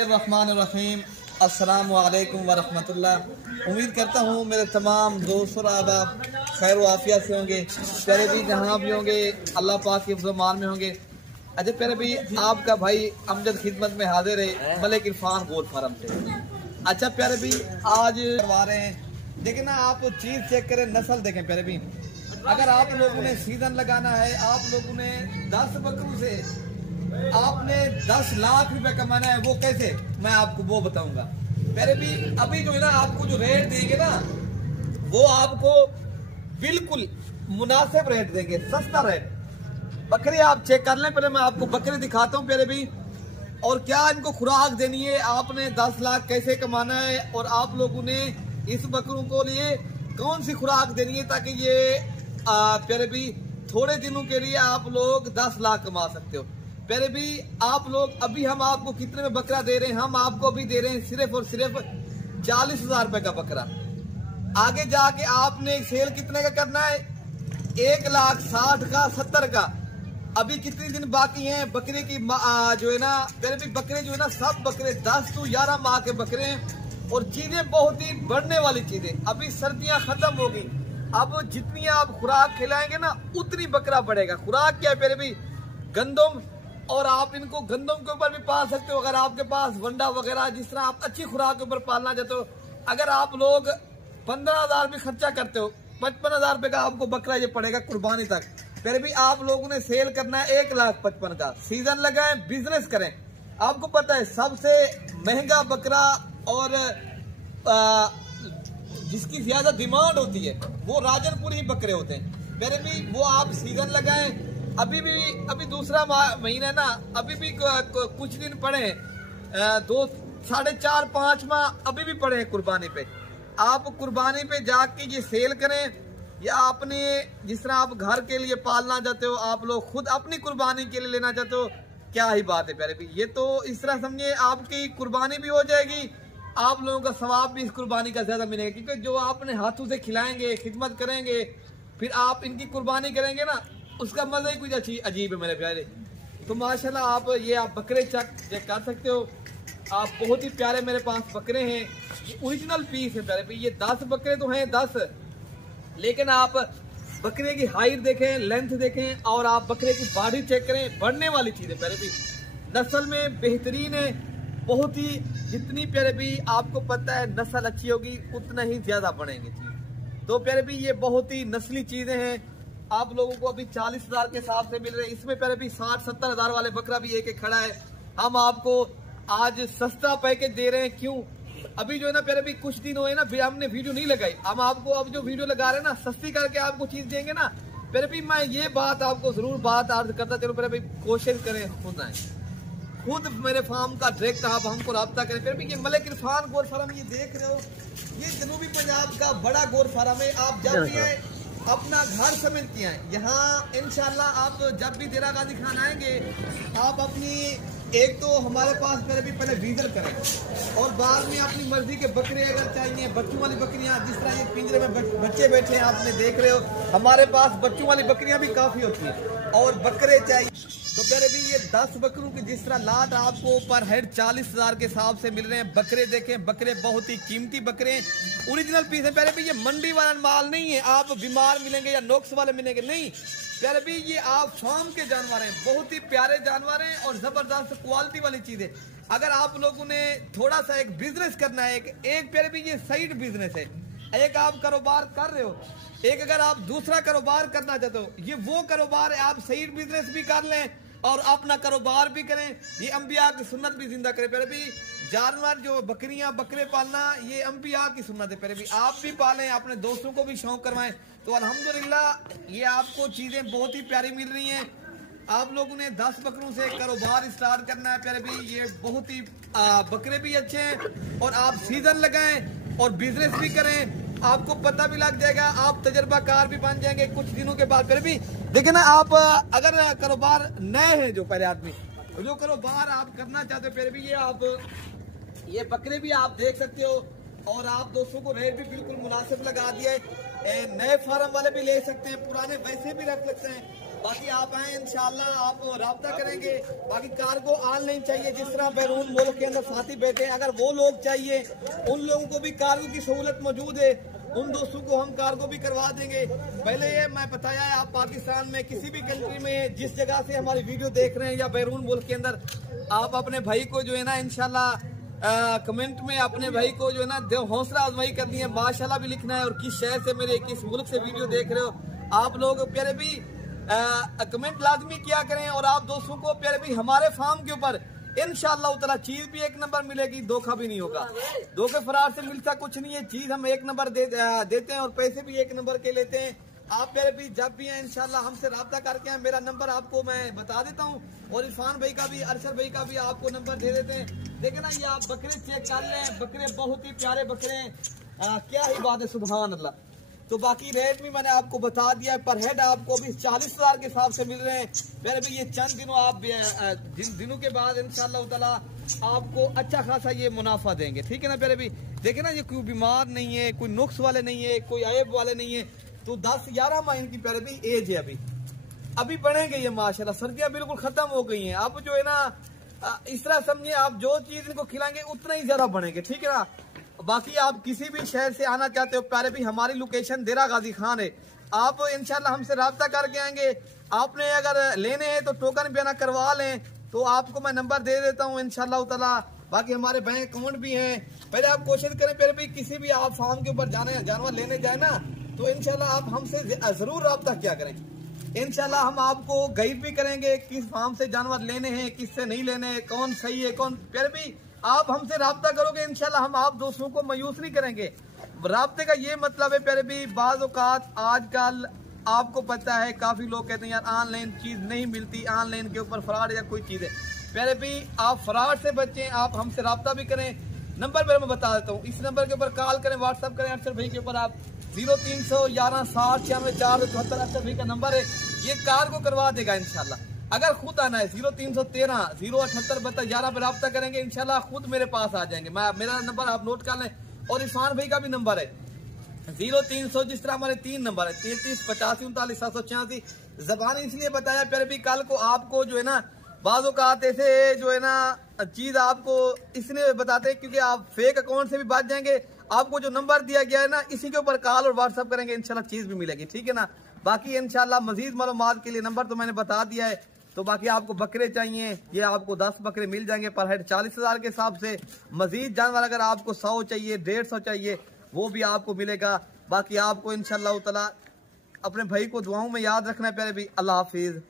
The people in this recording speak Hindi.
रहमानिर्रहीम। अस्सलामु अलैकुम वरहमतुल्लाह। उम्मीद करता हूँ मेरे तमाम दोस्त और अहबाब खैर व आफियत से होंगे। प्यारे भी जहाँ भी होंगे अल्लाह पाक के फ़रमान में होंगे। अच्छा प्यारे भी आपका भाई अमजद खिदमत में हाजिर है मलिक इरफान गोल फार्म से। अच्छा प्यारे भी आज करवा रहे हैं, देखिए ना आप चीज़ चेक करें, नस्ल देखें प्यारे भी। अगर आप लोगों ने सीजन लगाना है, आप लोगों ने 10 बकरों से आपने 10 लाख रुपए कमाना है, वो कैसे मैं आपको वो बताऊंगा प्यारे भी। अभी जो है ना आपको जो रेट देंगे ना वो आपको बिल्कुल मुनासिब रेट देंगे, सस्ता रेट। बकरी आप चेक कर लें, पहले मैं आपको बकरी दिखाता हूँ प्यारे भी, और क्या इनको खुराक देनी है, आपने 10 लाख कैसे कमाना है, और आप लोगों ने इस बकरों को लिए कौन सी खुराक देनी है ताकि ये प्यारे भी थोड़े दिनों के लिए आप लोग 10 लाख कमा सकते हो। प्यारे भी आप लोग अभी हम आपको कितने में बकरा दे रहे हैं, हम आपको अभी दे रहे हैं सिर्फ और सिर्फ 40,000 रुपए का बकरा। आगे जाके आपने सेल कितने का करना है, 1,60,000 का, 70 का। अभी कितने दिन बाकी हैं बकरे की जो है ना प्यारे भी, बकरे जो है ना सब बकरे 10 से 11 माह के बकरे हैं, और चीजें बहुत ही बढ़ने वाली चीजें। अभी सर्दियां खत्म होगी, अब जितनी आप खुराक खिलाएंगे ना उतनी बकरा बढ़ेगा। खुराक क्या है प्यारे भी, गंदम, और आप इनको गंदम के ऊपर भी पाल सकते हो अगर आपके पास वंडा वगैरह, जिस तरह आप अच्छी खुराक के ऊपर पालना चाहते हो। अगर आप लोग 15,000 भी खर्चा करते हो, 55,000 रुपए का आपको बकरा ये पड़ेगा कुर्बानी तक। फिर भी आप लोगों ने सेल करना है 1,55,000 का। सीजन लगाएं, बिजनेस करें। आपको पता है सबसे महंगा बकरा और जिसकी ज्यादा डिमांड होती है वो राजनपुर ही बकरे होते हैं। फिर भी वो आप सीजन लगाएं। अभी दूसरा महीना है ना, अभी भी कुछ दिन पड़े हैं, 2, 4.5, 5 माह अभी भी पड़े हैं कुर्बानी पे। आप कुर्बानी पे जाके ये सेल करें, या अपने जिस तरह आप घर के लिए पालना चाहते हो, आप लोग खुद अपनी कुर्बानी के लिए लेना चाहते हो, क्या ही बात है प्यारे भी। ये तो इस तरह समझिए आपकी कुर्बानी भी हो जाएगी, आप लोगों का सवाब भी इस कुर्बानी का ज्यादा मिलेगा, क्योंकि जो आपने हाथों से खिलाएंगे, खिदमत करेंगे, फिर आप इनकी कुर्बानी करेंगे ना, उसका मजा ही कुछ अजीब है मेरे प्यारे। तो माशाल्लाह आप बकरे चेक कर सकते हो। आप बहुत ही प्यारे मेरे पास बकरे हैं, ये ओरिजिनल पीस है प्यारे। ये 10 बकरे तो हैं 10, लेकिन आप बकरे की हाइट देखें, लेंथ देखें, और आप बकरे की बॉडी चेक करें, बढ़ने वाली चीज है प्यारे भी। नस्ल में बेहतरीन है बहुत ही, जितनी प्यारे भी आपको पता है नस्ल अच्छी होगी उतना ही ज्यादा बढ़ेंगे चीज। तो प्यारे भी ये बहुत ही नस्ली चीजें हैं। आप लोगों को अभी 40,000 के हिसाब से मिल रहे हैं, इसमें प्यारे भी 60-70 वाले बकरा भी एक खड़ा है। हम आपको आज सस्ता पैकेज दे रहे हैं, क्यों? अभी जो है ना प्यारे भी कुछ दिन हुए ना, फिर हमने वीडियो नहीं लगाई। हम आपको अब जो वीडियो लगा रहे हैं ना, सस्ती करके आपको चीज देंगे ना प्यारे भी। मैं ये बात आपको जरूर बात अर्ज करता चलो प्यारे भी, कोशिश करें खुद आए, खुद मेरे फार्म का डायरेक्ट आप हमको रब्ता करें। फिर भी ये मलिक इरफान गोर फार्म ये देख रहे हो, ये जनूबी पंजाब का बड़ा गोर फार्म है। आप जब भी आए अपना घर समझ के आए यहाँ, इंशाल्लाह आप जब भी देरा गाजी खान आएंगे, आप अपनी एक तो हमारे पास मेरे भी पहले विजिट करें, और बाद में अपनी मर्जी के बकरे अगर चाहिए, बच्चों वाली बकरियां, जिस तरह ये पिंजरे में बच्चे बैठे हैं आपने देख रहे हो, हमारे पास बच्चों वाली बकरियां भी काफी होती हैं, और बकरे चाहिए तो प्यारे भी ये 10 बकरों की जिस तरह लाट आपको पर हेड 40,000 के हिसाब से मिल रहे हैं। बकरे देखें, बकरे बहुत ही कीमती बकरे, ओरिजिनल पीस है प्यारे भी। ये मंडी वाला माल नहीं है, आप बीमार मिलेंगे या नोक्स वाले मिलेंगे, नहीं प्यारे भी। ये आप फार्म के जानवर हैं, बहुत ही प्यारे जानवर हैं, और जबरदस्त क्वालिटी वाली चीज है। अगर आप लोगों ने थोड़ा सा एक बिजनेस करना है, एक प्यारे भी ये साइड बिजनेस है, एक आप कारोबार कर रहे हो, एक अगर आप दूसरा कारोबार करना चाहते हो, ये वो कारोबार है, आप साइड बिजनेस भी कर लें और अपना कारोबार भी करें। ये अंबिया की सुन्नत भी जिंदा करें प्यारे भी। जानवर जो बकरियां बकरे पालना, ये अंबिया की सुन्नत है प्यारे भी। आप भी पालें, अपने दोस्तों को भी शौक करवाएं, तो अल्हम्दुलिल्लाह ये आपको चीजें बहुत ही प्यारी मिल रही हैं। आप लोगों ने 10 बकरों से कारोबार स्टार्ट करना है प्यारे भी। ये बहुत ही बकरे भी अच्छे हैं, और आप सीजन लगाएं और बिजनेस भी करें, आपको पता भी लग जाएगा, आप तजर्बाकार भी बन जाएंगे कुछ दिनों के बाद। फिर भी देखिए ना, आप अगर कारोबार नए हैं, जो पहले आदमी जो कारोबार आप करना चाहते हो, फिर भी ये आप ये बकरे भी आप देख सकते हो, और आप दोस्तों को रेट भी बिल्कुल मुनासिब लगा दिया है। नए फार्म वाले भी ले सकते हैं, पुराने वैसे भी रख सकते हैं। बाकी आप आए इंशाल्लाह, आप राब्ता करेंगे। बाकी कार्गो ऑनलाइन चाहिए, जिस तरह बैरून मुल्क के अंदर साथी बैठे हैं, अगर वो लोग चाहिए उन लोगों को भी कार्गो की सहूलत मौजूद है, उन दोस्तों को हम कार्गो भी करवा देंगे। पहले ये मैं बताया है, आप पाकिस्तान में किसी भी कंट्री में जिस जगह से हमारी वीडियो देख रहे हैं या बैरून मुल्क के अंदर, आप अपने भाई को जो है ना इंशाल्लाह कमेंट में अपने भाई को जो है ना हौसला आजमाई करनी है, माशाल्लाह भी लिखना है, और किस शहर से मेरे किस मुल्क से वीडियो देख रहे हो आप लोग प्यारे भी कमेंट लाजमी किया करें। और आप दोस्तों को प्यारे भी हमारे फार्म के ऊपर इंशाअल्लाह उतना चीज भी एक नंबर मिलेगी, धोखा भी नहीं होगा। धोखे फरार से मिलता कुछ नहीं है, चीज हम एक नंबर देते हैं और पैसे भी एक नंबर के लेते हैं। आप प्यारे भी जब भी हैं इंशाल्लाह हमसे राब्ता करके हैं, मेरा नंबर आपको मैं बता देता हूँ, और इरफान भाई का भी, अरशद भाई का भी आपको नंबर दे देते हैं। देखिए ना, ये आप बकरे चेक कर लें, बकरे बहुत ही प्यारे बकरे हैं, क्या ही बात है, सुभान अल्लाह। तो बाकी रेट भी मैंने आपको बता दिया है, पर हेड आपको अभी 40,000 के हिसाब से मिल रहे हैं। मेरे भी ये चंद दिनों आप दिनों के बाद इंशाअल्लाह ताला आपको अच्छा खासा ये मुनाफा देंगे, ठीक है ना प्यारे भी। देखिए ना, ये कोई बीमार नहीं है, कोई नुक्स वाले नहीं है, कोई ऐब वाले नहीं है। तो 10-11 माह इनकी प्यारे भी एज है, अभी बढ़ेंगे ये माशाल्लाह। सर्दियां बिल्कुल खत्म हो गई हैं, अब जो है ना इस तरह समझिए, आप जो चीज इनको खिलाएंगे उतना ही ज्यादा बढ़ेंगे, ठीक है ना। बाकी आप किसी भी शहर से आना चाहते हो प्यारे भी, हमारी लोकेशन देरा गाजी खान है, आप इंशाल्लाह हमसे राब्ता करके आएंगे। आपने अगर लेने हैं तो टोकन भी आना करवा लें, तो आपको मैं नंबर दे देता हूँ इंशाल्लाह ताला। बाकी हमारे बैंक अकाउंट भी हैं। पहले आप कोशिश करें प्यारे भी, किसी भी आप फार्म के ऊपर जाने जानवर लेने जाए ना, तो इंशाल्लाह आप हमसे जरूर राब्ता किया करें। इंशाल्लाह हम आपको गाइड भी करेंगे किस फार्म से जानवर लेने हैं, किससे नहीं लेने हैं, कौन सही है कौन। प्यारे भी आप हमसे राब्ता करोगे इंशाल्लाह हम आप दोस्तों को मायूस नहीं करेंगे। राब्ते का ये मतलब है प्यारे भी, बाज़ औक़ात आजकल आपको पता है काफी लोग कहते हैं यार ऑनलाइन चीज नहीं मिलती, ऑनलाइन के ऊपर फ्रॉड या कोई चीज है। प्यारे भी आप फ्रॉड से बचें, आप हमसे राब्ता भी करें। नंबर मेरा मैं बता देता हूँ, इस नंबर के ऊपर कॉल करें, व्हाट्सअप करें अरशद भाई के ऊपर आप 0311 60 96 474 अरशद भाई का नंबर है, ये कार को करवा देगा इंशाल्लाह। अगर खुद आना है 0313 078 72 11 पर राब्ता करेंगे इंशाल्लाह खुद मेरे पास आ जाएंगे। मेरा नंबर आप नोट कर लें, और इरफान भाई का भी नंबर है 0300, जिस तरह हमारे 3 नंबर है 33 85 39 786। जबान इसलिए बताया प्यारे भी, कल को आपको जो है ना बाज़ औक़ात ऐसे जो है ना चीज आपको इसलिए बताते हैं क्योंकि आप फेक अकाउंट से भी बच जाएंगे। आपको जो नंबर दिया गया है ना, इसी के ऊपर कॉल और व्हाट्सअप करेंगे इंशाल्लाह चीज भी मिलेगी, ठीक है ना। बाकी इंशाल्लाह मजीद मालूमात के लिए नंबर तो मैंने बता दिया है। तो बाकी आपको बकरे चाहिए, ये आपको 10 बकरे मिल जाएंगे पर हेड 40,000 के हिसाब से। मजीद जानवर अगर आपको 100 चाहिए, 150 चाहिए, वो भी आपको मिलेगा। बाकी आपको इंशाल्लाह ताला अपने भाई को दुआओं में याद रखना है प्यारे भी। अल्लाह हाफिज।